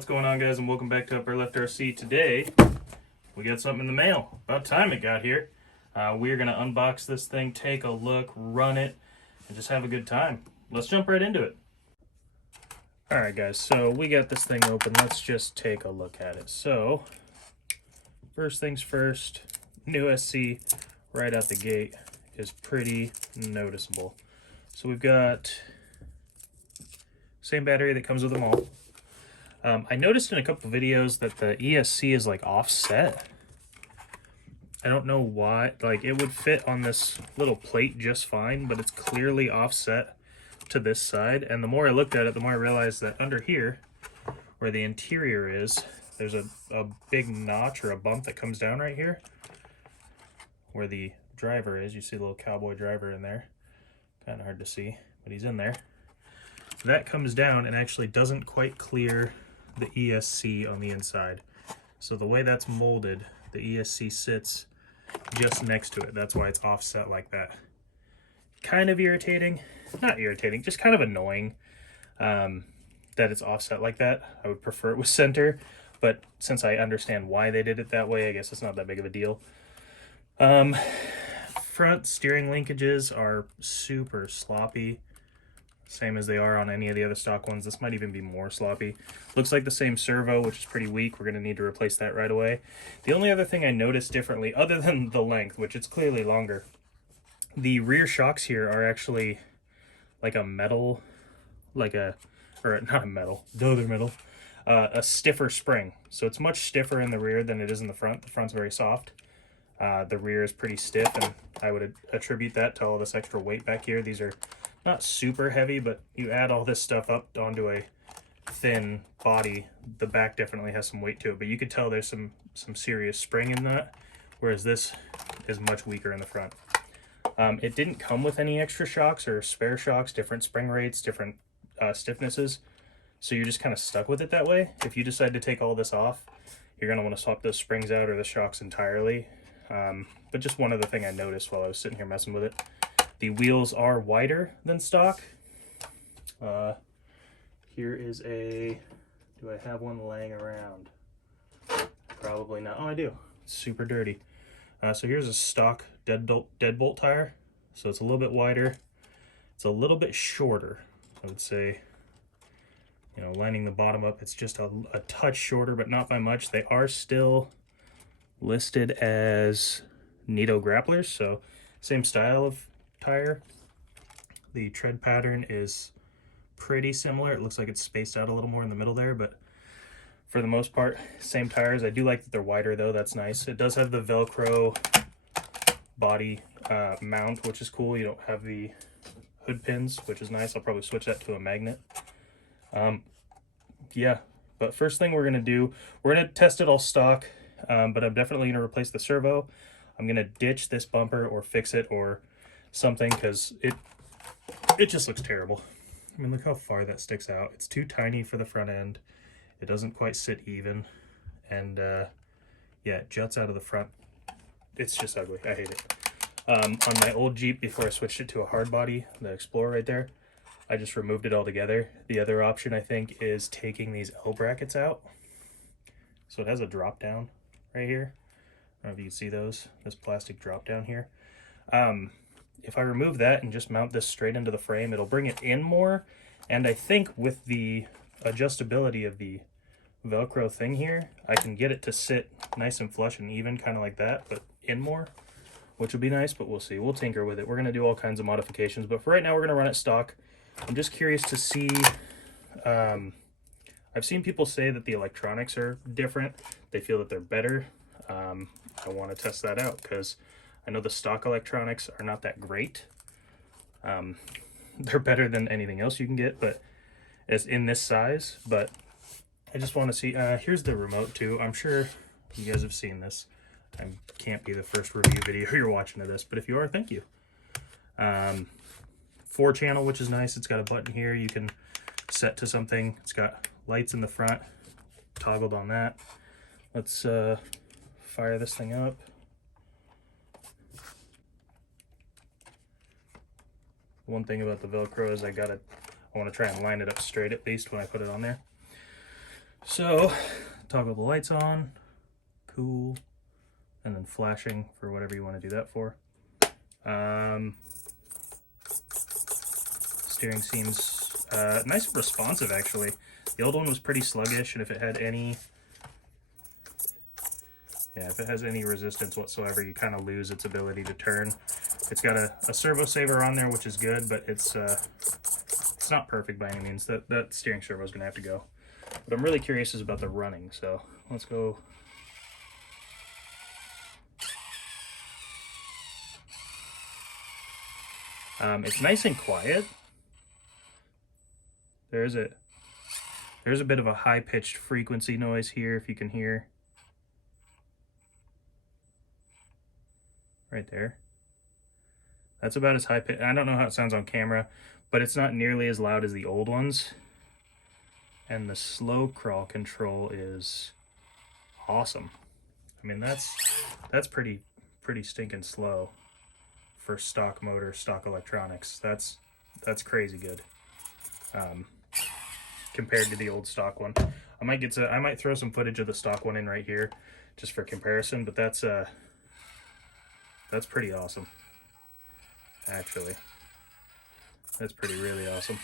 What's going on, guys, and welcome back to Upper Left RC. Today we got something in the mail. About time it got here. We're gonna unbox this thing, take a look, run it, and just have a good time. Let's jump right into it. Alright guys, so we got this thing open. Let's just take a look at it. So first things first, new SC right out the gate is pretty noticeable. So we've got same battery that comes with them all. I noticed in a couple videos that the ESC is like offset. I don't know why. Like, it would fit on this little plate just fine, but it's clearly offset to this side. And the more I looked at it, the more I realized that under here, where the interior is, there's a big notch or a bump that comes down right here where the driver is. You see a little cowboy driver in there. Kind of hard to see, but he's in there. So that comes down and actually doesn't quite clear the ESC on the inside. So the way that's molded, the ESC sits just next to it. That's why it's offset like that. Kind of irritating. Not irritating, just kind of annoying that it's offset like that. I would prefer it was center, but since I understand why they did it that way, I guess it's not that big of a deal. Front steering linkages are super sloppy. Same as they are on any of the other stock ones. This might even be more sloppy. Looks like the same servo, which is pretty weak. We're going to need to replace that right away. The only other thing I noticed differently, other than the length, which it's clearly longer, the rear shocks here are actually like a metal, or not a metal, though they're metal, a stiffer spring. So it's much stiffer in the rear than it is in the front. The front's very soft. The rear is pretty stiff, and I would attribute that to all this extra weight back here. These are not super heavy, but you add all this stuff up onto a thin body, the back definitely has some weight to it, but you could tell there's some serious spring in that, whereas this is much weaker in the front. It didn't come with any extra shocks or spare shocks, different spring rates, different stiffnesses, so you're just kind of stuck with it that way. If you decide to take all this off, you're going to want to swap those springs out or the shocks entirely. But just one other thing I noticed while I was sitting here messing with it. The wheels are wider than stock. Here is a, do I have one laying around? Probably not. Oh, I do. It's super dirty. So here's a stock deadbolt tire. So it's a little bit wider. It's a little bit shorter, I would say. You know, lining the bottom up, it's just a touch shorter, but not by much. They are still listed as Nito grapplers, so same style of tire. The tread pattern is pretty similar. It looks like it's spaced out a little more in the middle there, but for the most part, same tires. I do like that they're wider though. That's nice. It does have the Velcro body mount, which is cool. You don't have the hood pins, which is nice. I'll probably switch that to a magnet. Yeah, but first thing we're gonna do, we're gonna test it all stock, but I'm definitely gonna replace the servo. I'm gonna ditch this bumper or fix it or something, because it just looks terrible. I mean, look how far that sticks out. It's too tiny for the front end. It doesn't quite sit even, and yeah, it juts out of the front. It's just ugly. I hate it. On my old Jeep, before I switched it to a hard body, the Explorer right there, I just removed it altogether. The other option, I think, is taking these L brackets out. So it has a drop down right here. I don't know if you can see those, this plastic drop down here. If I remove that and just mount this straight into the frame, it'll bring it in more. And I think with the adjustability of the Velcro thing here, I can get it to sit nice and flush and even, kind of like that, but in more, which would be nice, but we'll see. We'll tinker with it. We're gonna do all kinds of modifications, but for right now, we're gonna run it stock. I'm just curious to see, I've seen people say that the electronics are different. They feel that they're better. I want to test that out because I know the stock electronics are not that great. They're better than anything else you can get, but it's in this size. But I just want to see. Here's the remote too. I'm sure you guys have seen this. I can't be the first review video you're watching of this, but if you are, thank you. 4-channel, which is nice. It's got a button here you can set to something. It's got lights in the front, toggled on that. Let's fire this thing up. One thing about the Velcro is I want to try and line it up straight at least when I put it on there. So, toggle the lights on, cool, and then flashing for whatever you want to do that for. Steering seems nice and responsive, actually. The old one was pretty sluggish, and if it had any, if it has any resistance whatsoever, you kind of lose its ability to turn. It's got a servo saver on there, which is good, but it's not perfect by any means. That steering servo is going to have to go. But I'm really curious about the running, so let's go. It's nice and quiet. There's a bit of a high-pitched frequency noise here, if you can hear. Right there. That's about as high pitched. I don't know how it sounds on camera, but it's not nearly as loud as the old ones. And the slow crawl control is awesome. I mean, that's pretty stinking slow for stock motor, stock electronics. That's crazy good. Compared to the old stock one. I might throw some footage of the stock one in right here just for comparison, but that's pretty awesome. Actually. That's really awesome.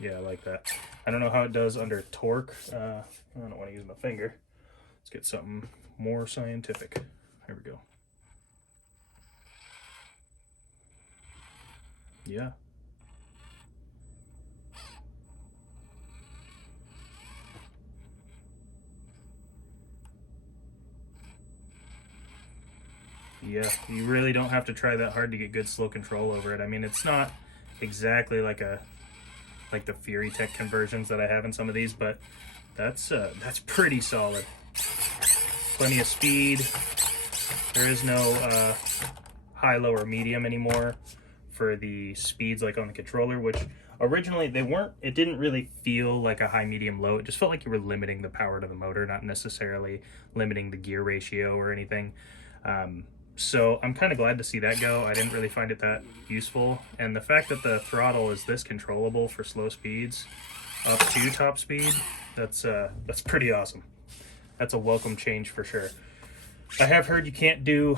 Yeah, I like that. I don't know how it does under torque. I don't want to use my finger. Let's get something more scientific. There we go. Yeah. Yeah, you really don't have to try that hard to get good slow control over it. I mean, it's not exactly like the Fury Tech conversions that I have in some of these, but that's pretty solid. Plenty of speed. There is no high, low, or medium anymore for the speeds like on the controller, which originally they weren't. It didn't really feel like a high, medium, low. It just felt like you were limiting the power to the motor, not necessarily limiting the gear ratio or anything. So I'm kind of glad to see that go. I didn't really find it that useful. And the fact that the throttle is this controllable for slow speeds up to top speed, that's pretty awesome. That's a welcome change for sure. I have heard you can't do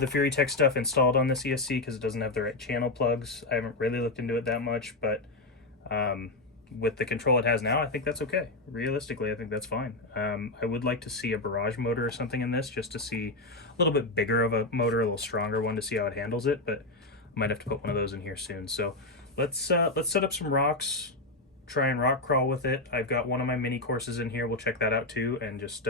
the Fury Tech stuff installed on this ESC because it doesn't have the right channel plugs. I haven't really looked into it that much, but with the control it has now, I think that's okay. Realistically, I think that's fine. I would like to see a barrage motor or something in this, just to see a little bit bigger of a motor, a little stronger one to see how it handles it, but I might have to put one of those in here soon. So let's set up some rocks, try and rock crawl with it. I've got one of my mini courses in here. We'll check that out too, and just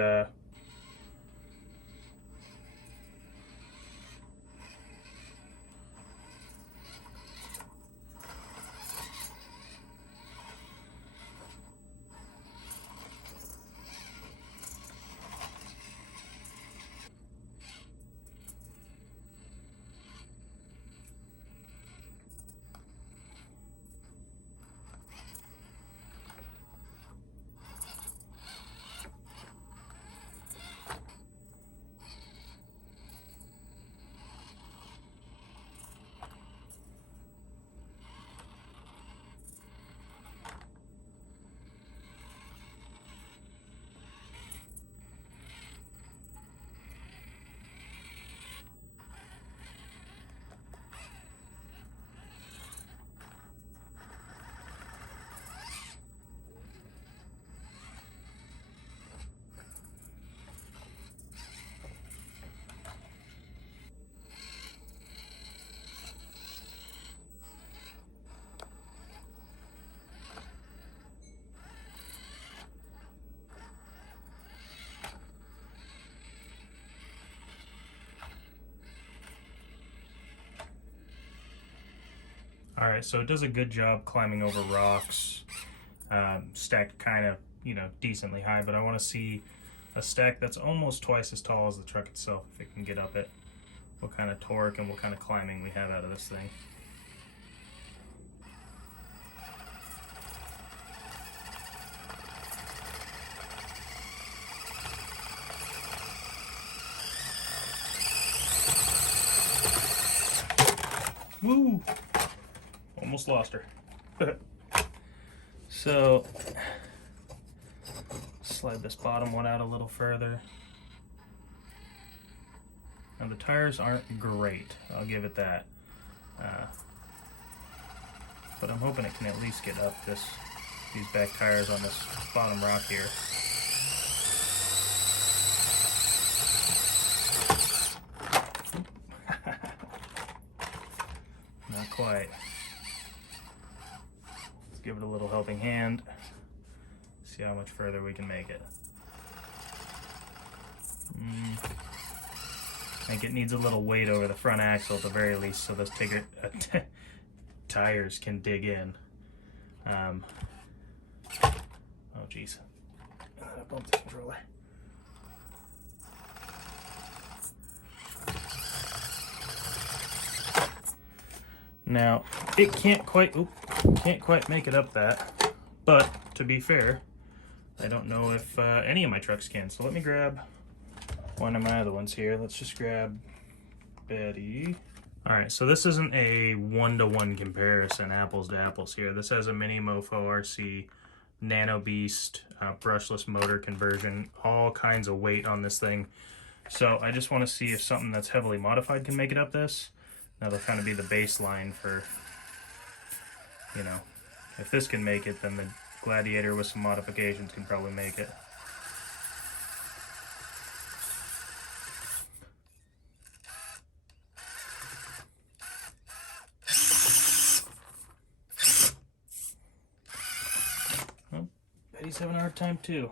all right, so it does a good job climbing over rocks, stacked kind of, decently high, but I want to see a stack that's almost twice as tall as the truck itself, if it can get up it. What kind of torque and what kind of climbing we have out of this thing. Woo! Almost lost her. So slide this bottom one out a little further. Now the tires aren't great, I'll give it that. But I'm hoping it can at least get up these back tires on this bottom rock here. Not quite. Let's give it a little helping hand. See how much further we can make it. I think it needs a little weight over the front axle at the very least, so those tires can dig in. Oh geez, I bumped the controller. Now it can't quite make it up that, but to be fair, I don't know if any of my trucks can. So let me grab one of my other ones here. Let's just grab Betty. All right, so this isn't a one-to-one comparison, apples to apples here. This has a Mini Mofo RC, Nano Beast, brushless motor conversion, all kinds of weight on this thing. So I just want to see if something that's heavily modified can make it up this. That'll kind of be the baseline for, you know, if this can make it, then the Gladiator with some modifications can probably make it. Well, Betty's having a hard time too.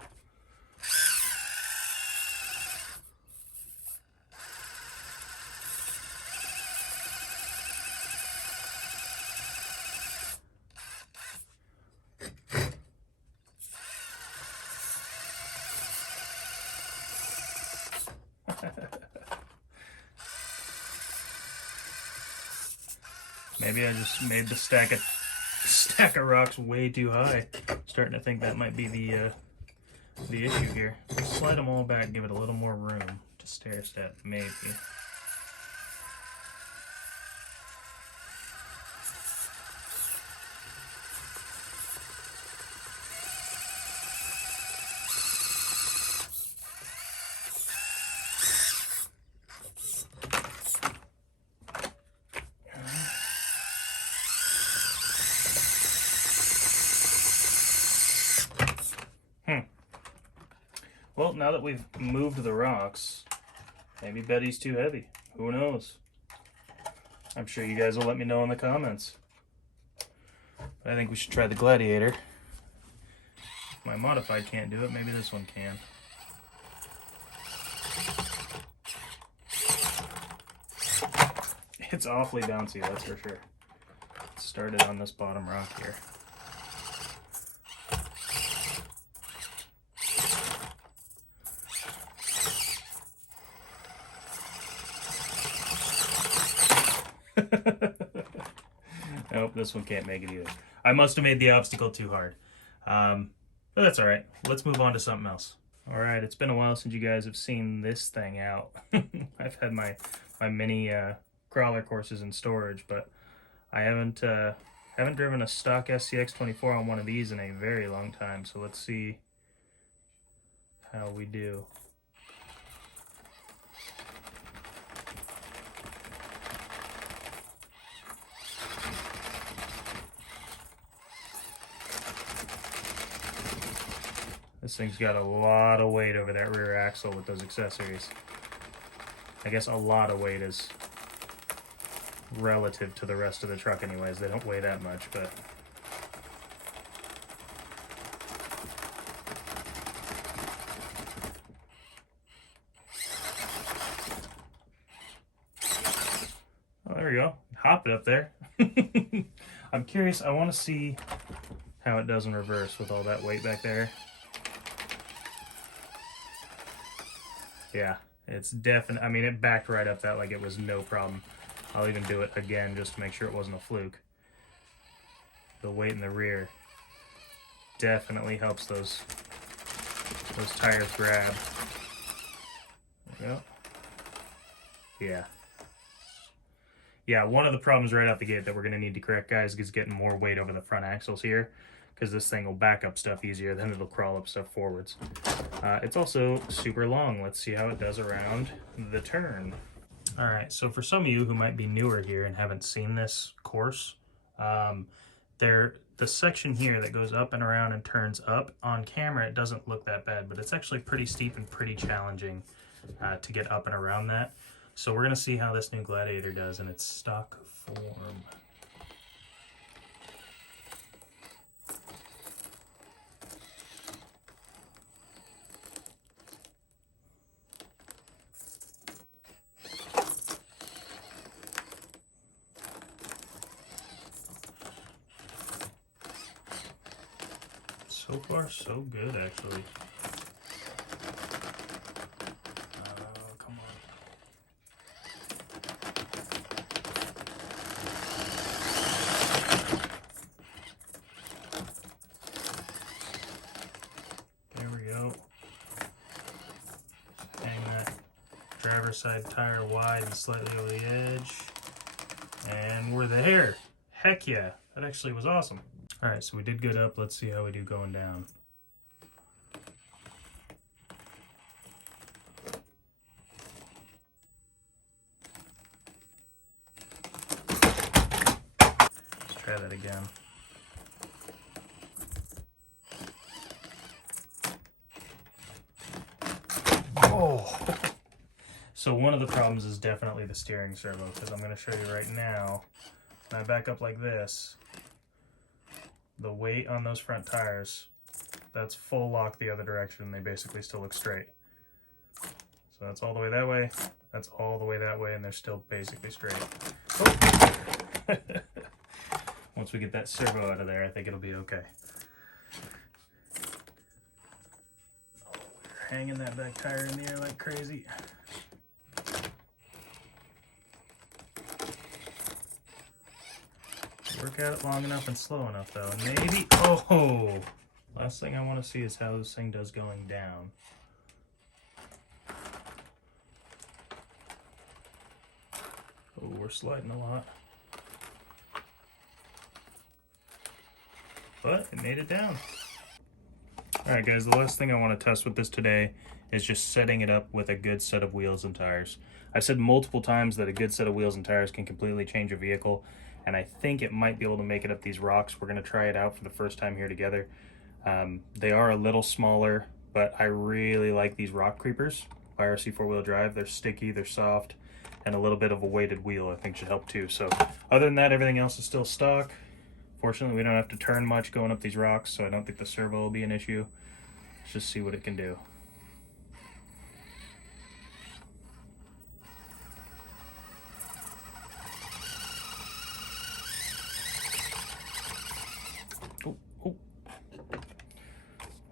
Maybe I just made the stack of rocks way too high. Starting to think that might be the issue here. Just slide them all back, give it a little more room to stair step, maybe. Well, now that we've moved the rocks, maybe Betty's too heavy. Who knows? I'm sure you guys will let me know in the comments. But I think we should try the Gladiator. If my modified can't do it, maybe this one can. It's awfully bouncy, that's for sure. Let's start it on this bottom rock here. Nope, this one can't make it either. I must have made the obstacle too hard. But that's alright. Let's move on to something else. Alright, it's been a while since you guys have seen this thing out. I've had my mini crawler courses in storage, but I haven't driven a stock Scx24 on one of these in a very long time, so let's see how we do. This thing's got a lot of weight over that rear axle with those accessories. I guess a lot of weight is relative to the rest of the truck anyways. They don't weigh that much, but... Oh, there we go. Hop it up there. I'm curious. I want to see how it does in reverse with all that weight back there. Yeah, it's definitely, I mean, it backed right up that like it was no problem. I'll even do it again just to make sure it wasn't a fluke. The weight in the rear definitely helps those tires grab. There we go. Yeah. Yeah, one of the problems right out the gate that we're going to need to correct, guys, is getting more weight over the front axles here. because this thing will back up stuff easier than it'll crawl up stuff forwards. It's also super long. Let's see how it does around the turn. All right, so for some of you who might be newer here and haven't seen this course, the section here that goes up and around and turns up, on camera it doesn't look that bad, but it's actually pretty steep and pretty challenging to get up and around that. So we're gonna see how this new Gladiator does in its stock form. So far, so good, actually. Oh, come on. There we go. Hang that driver's side tire wide and slightly over the edge. And we're there. Heck yeah, that actually was awesome. All right, so we did good up. Let's see how we do going down. Let's try that again. Oh! So one of the problems is definitely the steering servo, because I'm going to show you right now. When I back up like this, the weight on those front tires, that's full lock the other direction. They basically still look straight. So that's all the way that way, that's all the way that way, and they're still basically straight. Oh. Once we get that servo out of there, I think it'll be okay. Oh, we're hanging that back tire in the air like crazy. Work at it long enough and slow enough though, and maybe, oh! Last thing I want to see is how this thing does going down. Oh, we're sliding a lot. But it made it down. Alright guys, the last thing I want to test with this today is just setting it up with a good set of wheels and tires. I've said multiple times that a good set of wheels and tires can completely change a vehicle, and I think it might be able to make it up these rocks. We're going to try it out for the first time here together. They are a little smaller, but I really like these rock creepers by RC 4-wheel drive. They're sticky, they're soft, and a little bit of a weighted wheel I think should help too. So other than that, everything else is still stock. Fortunately, we don't have to turn much going up these rocks, so I don't think the servo will be an issue. Let's just see what it can do.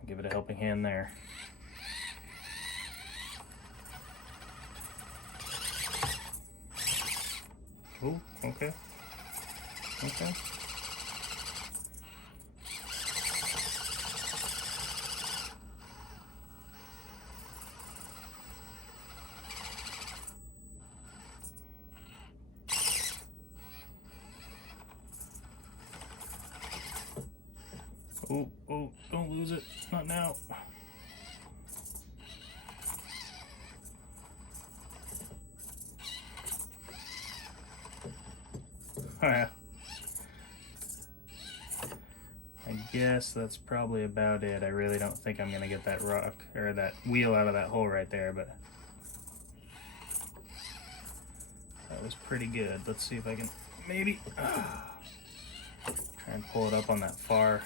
Give it a helping hand there. Oh, okay. Okay. Oh, oh, don't lose it. Not now. I guess that's probably about it. I really don't think I'm gonna get that rock or that wheel out of that hole right there, but that was pretty good. Let's see if I can maybe try and pull it up on that far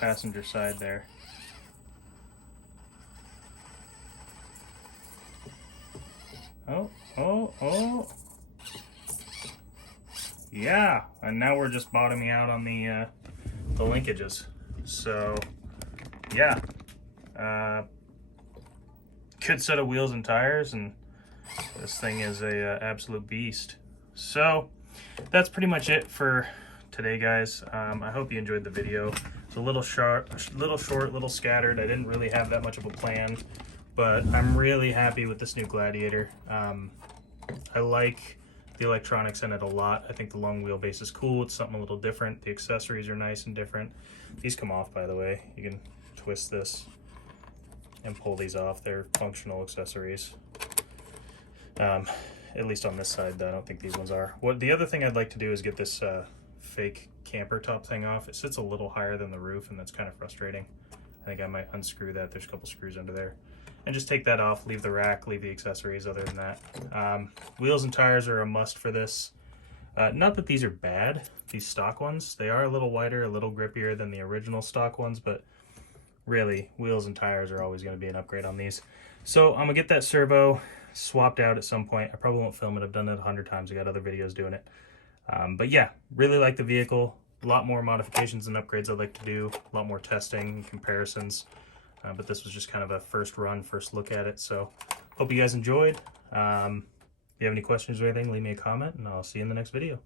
passenger side there. Oh, oh, oh. Yeah, and now we're just bottoming out on the linkages. So, yeah. Good set of wheels and tires, and this thing is a absolute beast. So, that's pretty much it for today, guys. I hope you enjoyed the video. It's a little short, little scattered. I didn't really have that much of a plan, but I'm really happy with this new Gladiator. I like the electronics in it a lot. I think the long wheelbase is cool. It's something a little different. The accessories are nice and different. These come off, by the way. You can twist this and pull these off. They're functional accessories. At least on this side, though, I don't think these ones are. The other thing I'd like to do is get this fake camper top thing off. It sits a little higher than the roof, and that's kind of frustrating. I think I might unscrew that. There's a couple screws under there. And just take that off, leave the rack, leave the accessories other than that. Wheels and tires are a must for this. Not that these are bad, these stock ones. They are a little wider, a little grippier than the original stock ones, but really, wheels and tires are always going to be an upgrade on these. So I'm going to get that servo swapped out at some point. I probably won't film it. I've done it 100 times. I got other videos doing it. But yeah, really like the vehicle. A lot more modifications and upgrades I'd like to do. A lot more testing and comparisons. But this was just kind of a first look at it. So hope you guys enjoyed. If you have any questions or anything, leave me a comment, and I'll see you in the next video.